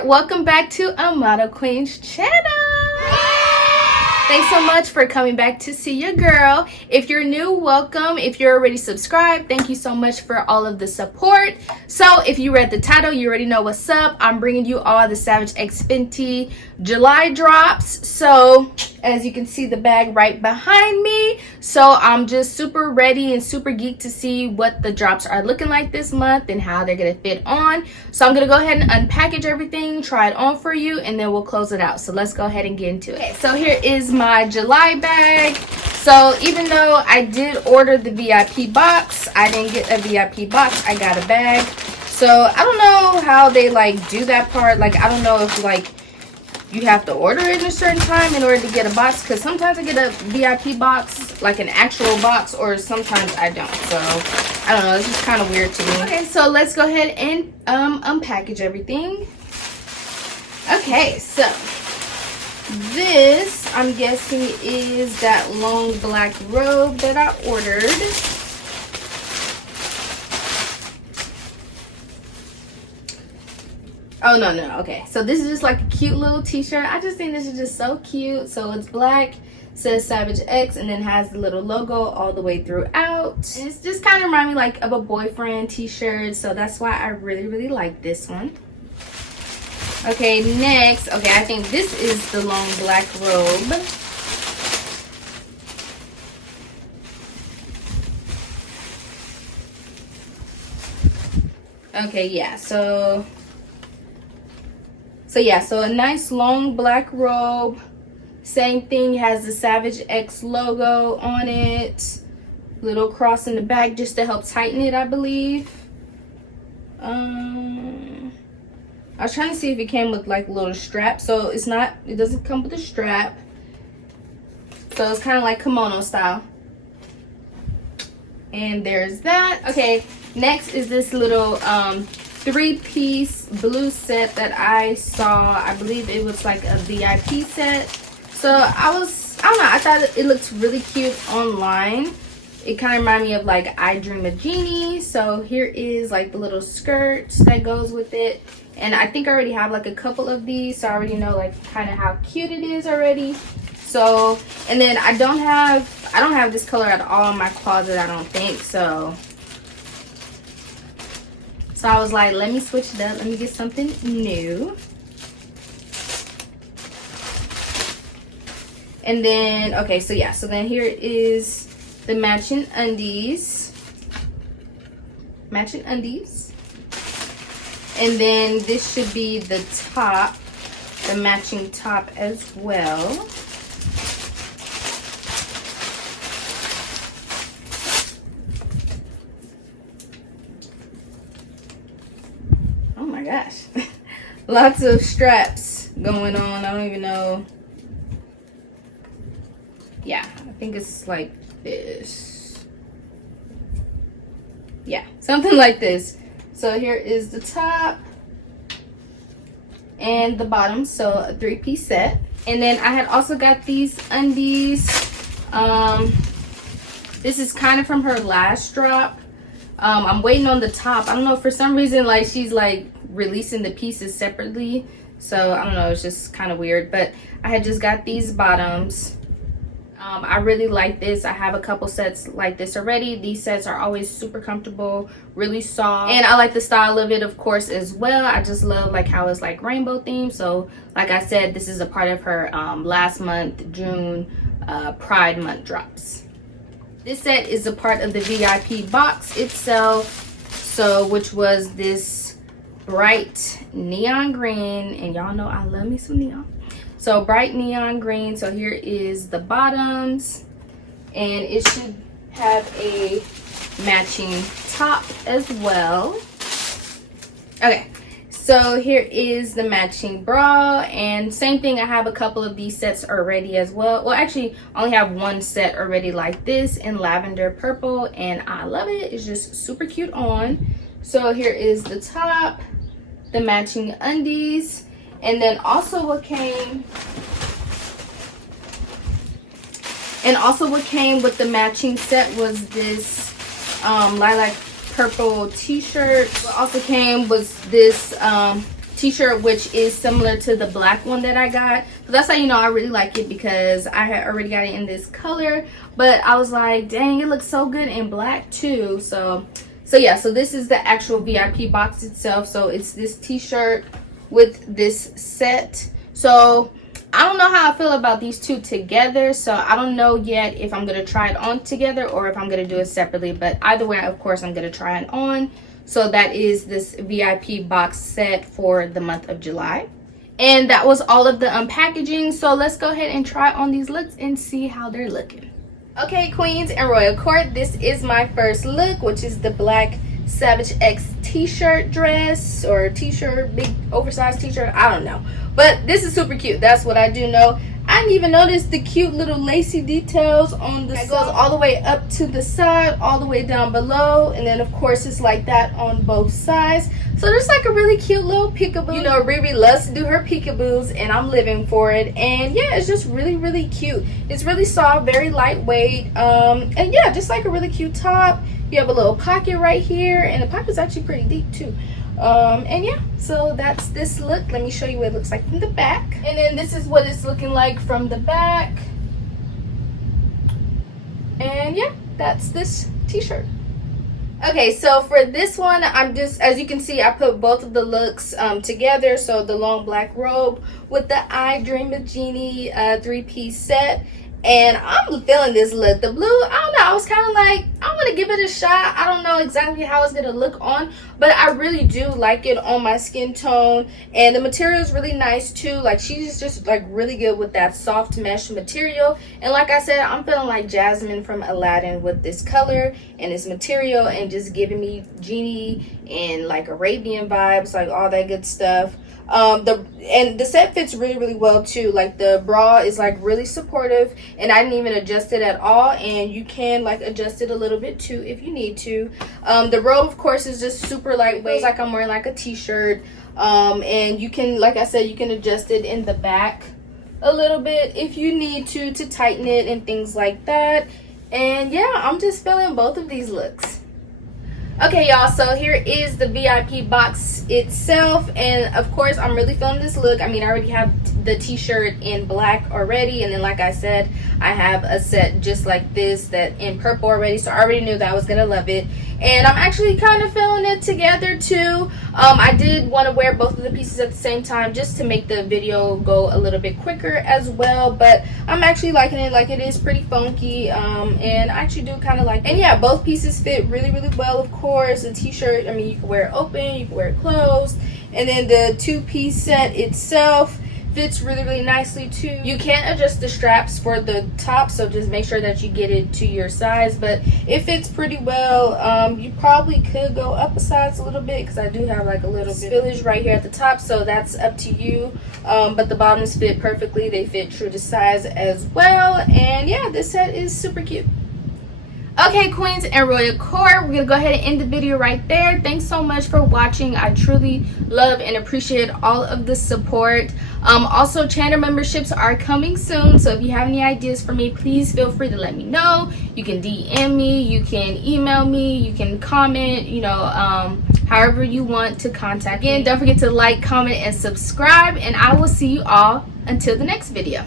there, welcome back to a Model Queen's channel. Thanks so much for coming back to see your girl. If you're new, welcome. If you're already subscribed, thank you so much for all of the support. So if you read the title, you already know what's up. I'm bringing you all the Savage X Fenty July drops. So as you can see, the bag right behind me. So I'm just super ready and super geeked to see what the drops are looking like this month and how they're gonna fit on. So I'm gonna go ahead and unpackage everything, try it on for you, and then we'll close it out. So let's go ahead and get into it. Okay, so here is my July bag. So even though I did order the VIP box, I didn't get a VIP box, I got a bag. So I don't know how they like do that part. Like I don't know if like you have to order it in a certain time in order to get a box, because sometimes I get a VIP box, like an actual box, or sometimes I don't. So I don't know, it's just kind of weird to me. Okay, so let's go ahead and unpackage everything. Okay, so this, I'm guessing, is that long black robe that I ordered. Oh, no. Okay, so this is just like a cute little t-shirt. I just think this is just so cute. So it's black, says Savage X, and then has the little logo all the way throughout. And it's just kind of remind me like of a boyfriend t-shirt. So that's why I really like this one. Okay, next, okay, I think this is the long black robe. Okay, yeah, so a nice long black robe. Same thing, has the Savage X logo on it. Little cross in the back just to help tighten it, I believe. I was trying to see if it came with like a little strap. So it's not, it doesn't come with a strap. So it's kind of like kimono style. And there's that. Okay, next is this little three-piece blue set that I saw. I believe it was like a VIP set. So I don't know, I thought it looked really cute online. It kind of reminded me of like I Dream of Genie. So here is like the little skirt that goes with it. And I think I already have like a couple of these, so I already know like kind of how cute it is already. So, and then I don't have this color at all in my closet, I don't think. So I was like, let me switch it up. Let me get something new. And then, okay, so yeah. So then here is the matching undies. Matching undies. And then this should be the top. The matching top as well. Oh my gosh. Lots of straps going on. I don't even know. Yeah, I think it's like this. Yeah, something like this. So here is the top and the bottom. So a three-piece set. And then I had also got these undies. This is kind of from her last drop. I'm waiting on the top. I don't know, for some reason like she's like releasing the pieces separately, so I don't know, it's just kind of weird. But I had just got these bottoms. I really like this. I have a couple sets like this already. These sets are always super comfortable, really soft, and I like the style of it, of course, as well. I just love like how it's like rainbow themed. So like I said, this is a part of her last month June Pride Month drops. This set is a part of the VIP box itself, so which was this bright neon green, and y'all know I love me some neon. So bright neon green. So here is the bottoms, and it should have a matching top as well. Okay, so here is the matching bra, and same thing, I have a couple of these sets already as well. Well, actually I only have one set already like this in lavender purple, and I love it. It's just super cute on. So here is the top, the matching undies. And then also what came with the matching set was this lilac purple t-shirt. What also came was this t-shirt, which is similar to the black one that I got. So that's how you know I really like it, because I had already got it in this color, but I was like, dang, it looks so good in black too. So yeah, so this is the actual VIP box itself. So it's this t-shirt with this set. So I don't know how I feel about these two together, so I don't know yet if I'm gonna try it on together or if I'm gonna do it separately, but either way, of course, I'm gonna try it on. So that is this VIP box set for the month of July. And that was all of the unpackaging. So let's go ahead and try on these looks and see how they're looking. Okay, queens and royal court, this is my first look, which is the black Savage X t-shirt dress, or t-shirt, big oversized t-shirt, I don't know, but this is super cute. That's what I do know. I didn't even notice the cute little lacy details on the side. It goes all the way up to the side, all the way down below, and then of course it's like that on both sides. So there's like a really cute little peekaboo. You know, Riri loves to do her peekaboos, and I'm living for it. And yeah, it's just really cute. It's really soft, very lightweight, and yeah, just like a really cute top. You have a little pocket right here, and the pocket's actually pretty deep too. And yeah, so that's this look. Let me show you what it looks like from the back. And then this is what it's looking like from the back. And yeah, that's this t-shirt. Okay, so for this one, I'm just, as you can see, I put both of the looks together. So the long black robe with the I Dream of Genie 3-piece set. And I'm feeling this look. The blue, I don't know, I was kind of like, I want to give it a shot. I don't know exactly how it's going to look on, but I really do like it on my skin tone. And the material is really nice too. Like, she's just like really good with that soft mesh material. And like I said, I'm feeling like Jasmine from Aladdin with this color and this material, and just giving me genie and like Arabian vibes, like all that good stuff. The set fits really well too. Like, the bra is like really supportive, and I didn't even adjust it at all, and you can like adjust it a little bit too if you need to. The robe, of course, is just super lightweight. It's like I'm wearing like a t-shirt, and you can, like I said, you can adjust it in the back a little bit if you need to tighten it and things like that. And yeah, I'm just feeling both of these looks. Okay, y'all, so here is the VIP box itself, and of course I'm really feeling this look. I mean, I already have the t-shirt in black already, and then like I said, I have a set just like this that in purple already, so I already knew that I was gonna love it. And I'm actually kind of feeling it together too. I did want to wear both of the pieces at the same time just to make the video go a little bit quicker as well, but I'm actually liking it. Like, it is pretty funky, and I actually do kind of like it. And yeah, both pieces fit really well. Of course, the t-shirt, I mean, you can wear it open, you can wear it closed, and then the two-piece set itself fits really nicely too. You can adjust the straps for the top, so just make sure that you get it to your size, but it fits pretty well. You probably could go up a size a little bit, because I do have like a little bit of spillage right here at the top, so that's up to you. But the bottoms fit perfectly. They fit true to size as well. And yeah, this set is super cute. Okay, queens and royal court, we're gonna go ahead and end the video right there. Thanks so much for watching. I truly love and appreciate all of the support. Also, channel memberships are coming soon, so if you have any ideas for me, please feel free to let me know. You can DM me, you can email me, you can comment, you know, however you want to contact me. Again, don't forget to like, comment, and subscribe, and I will see you all until the next video.